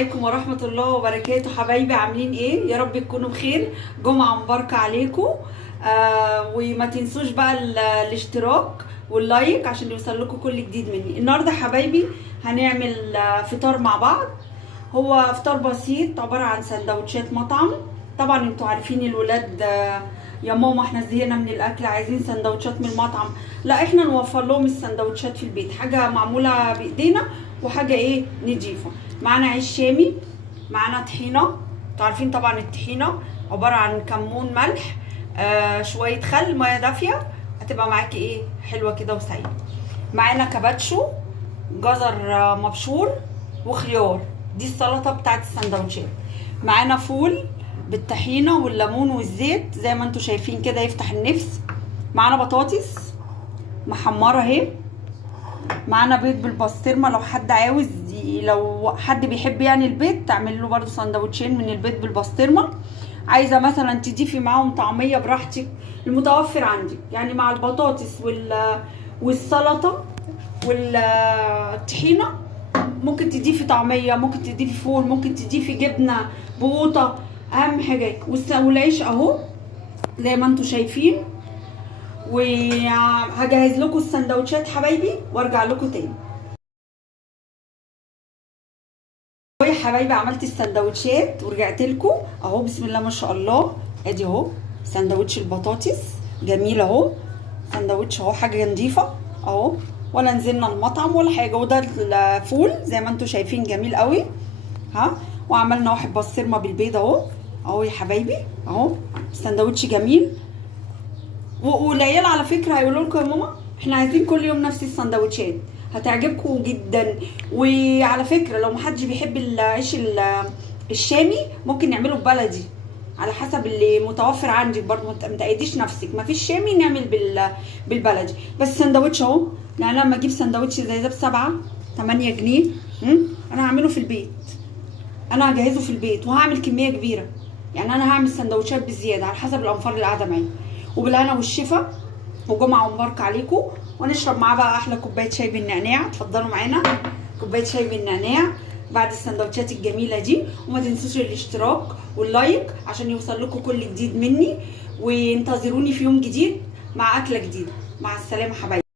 عليكم ورحمة الله وبركاته. حبايبي عاملين ايه؟ يا رب تكونوا بخير. جمعة مباركة عليكم. وما تنسوش بقى الاشتراك واللايك عشان يوصل لكم كل جديد مني. النهارده حبايبي هنعمل فطار مع بعض. هو فطار بسيط عبارة عن سندوتشات مطعم. طبعا انتوا عارفين الولاد يا ماما احنا زهقنا من الاكل عايزين سندوتشات من المطعم. لا، احنا نوفر لهم السندوتشات في البيت، حاجه معموله بايدينا وحاجه ايه نضيفه. معانا عيش شامي، معانا طحينه. انتوا عارفين طبعا الطحينه عباره عن كمون، ملح، شويه خل، ميه دافيه، هتبقى معاكي ايه حلوه كده وسايله. معانا كاباتشو، جزر مبشور وخيار، دي السلطه بتاعت السندوتشات. معانا فول بالطحينه والليمون والزيت زي ما انتوا شايفين كده يفتح النفس. معانا بطاطس محمره اهي. معانا بيض بالبسطرمه لو حد عاوز، لو حد بيحب يعني البيض تعمل له برده سندوتشين من البيض بالبسطرمه. عايزه مثلا تضيفي معاهم طعميه براحتك، المتوفر عندك يعني. مع البطاطس والسلطه والطحينه ممكن تضيفي طعميه، ممكن تضيفي فول، ممكن تضيفي جبنه بقوطه، اهم حاجه. والعيش اهو زي ما انتوا شايفين. وهجهز لكم السندوتشات حبايبي وارجع لكم تاني. يا حبايبي عملت السندوتشات ورجعت لكم اهو. بسم الله ما شاء الله. ادي اهو سندوتش البطاطس جميل اهو، سندوتش اهو حاجه نظيفه اهو، ولا نزلنا المطعم ولا حاجه. وده الفول زي ما انتوا شايفين جميل قوي ها. وعملنا واحد بسطرمه بالبيض اهو اهو يا حبايبي اهو. السندوتش جميل. والعيال على فكره هيقولوا لكم يا ماما احنا عايزين كل يوم نفس السندوتشات، هتعجبكم جدا. وعلى فكره لو محدش بيحب العيش الشامي ممكن نعمله ببلدي على حسب اللي متوفر عندك برضه. ما تقيديش نفسك، مفيش شامي نعمل بالبلدي. بس سندوتش اهو، يعني لما اجيب سندوتش زي ده ب7-8 جنيه انا هعمله في البيت، انا هجهزه في البيت وهعمل كميه كبيره. يعني انا هعمل سندوتشات بزياده على حسب الانفار اللي قاعده معايا. وبالهنا والشفا وجمعه مباركه عليكم. ونشرب معاه بقى احلى كوبايه شاي بالنعناع. اتفضلوا معانا كوبايه شاي بالنعناع بعد السندوتشات الجميله دي. وما تنسوش الاشتراك واللايك عشان يوصل لكم كل جديد مني. وانتظروني في يوم جديد مع اكله جديده. مع السلامه حبايبي.